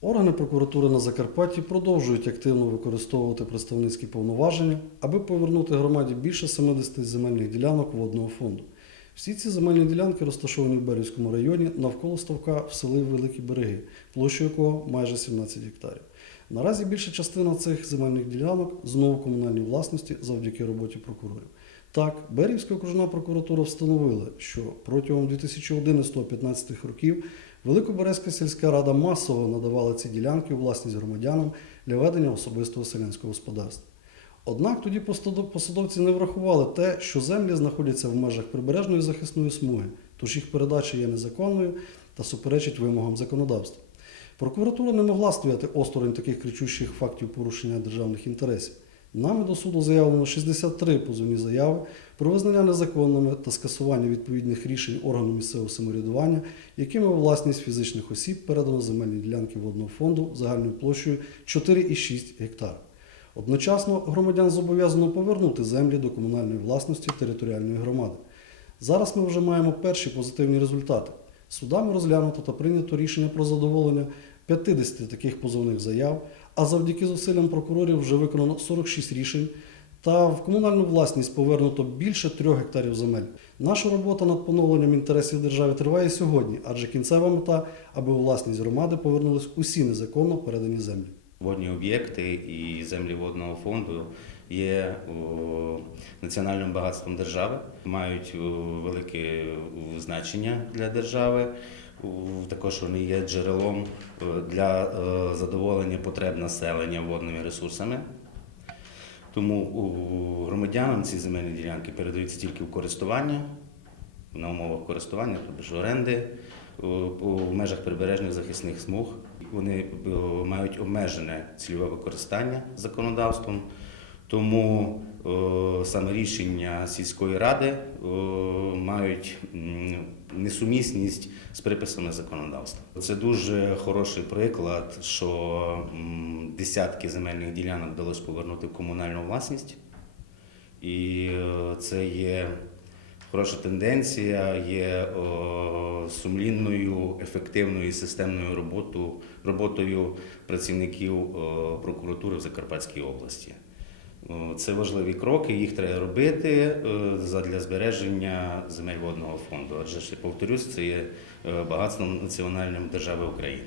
Органи прокуратури на Закарпатті продовжують активно використовувати представницькі повноваження, аби повернути громаді більше 70 земельних ділянок водного фонду. Всі ці земельні ділянки розташовані в Берівському районі навколо ставка в селі Великі Береги, площа якого майже 17 гектарів. Наразі більша частина цих земельних ділянок знову комунальній власності завдяки роботі прокурорів. Так, Берівська окружна прокуратура встановила, що протягом 2011-2015 років Великоберезька сільська рада масово надавала ці ділянки у власність громадянам для ведення особистого селянського господарства. Однак тоді посадовці не врахували те, що землі знаходяться в межах прибережної захисної смуги, тож їх передача є незаконною та суперечить вимогам законодавства. Прокуратура не могла стояти осторонь таких кричущих фактів порушення державних інтересів. Нами до суду заявлено 63 позовні заяви про визнання незаконними та скасування відповідних рішень органу місцевого самоврядування, якими у власність фізичних осіб передано земельні ділянки водного фонду загальною площею 4,6 гектар. Одночасно громадян зобов'язано повернути землі до комунальної власності територіальної громади. Зараз ми вже маємо перші позитивні результати. Судами розглянуто та прийнято рішення про задоволення 50 таких позовних заяв, а завдяки зусиллям прокурорів вже виконано 46 рішень та в комунальну власність повернуто більше 3 гектарів земель. Наша робота над поновленням інтересів держави триває сьогодні, адже кінцева мета, аби у власність громади повернулись усі незаконно передані землі. Водні об'єкти і землі водного фонду є національним багатством держави, мають велике значення для держави. Також вони є джерелом для задоволення потреб населення водними ресурсами. Тому громадянам ці земельні ділянки передаються тільки в користування, на умовах користування, тобто оренди в межах прибережних захисних смуг. Вони мають обмежене цільове використання законодавством, тому саме рішення сільської ради мають несумісність з приписами законодавства. Це дуже хороший приклад, що десятки земельних ділянок вдалося повернути в комунальну власність. І е, це є хороша тенденція, є сумлінною, ефективною і системною роботу, роботою працівників прокуратури в Закарпатській області. Це важливі кроки, їх треба робити задля збереження земель водного фонду. Адже ще повторюсь, це є е, багатством національним держави України.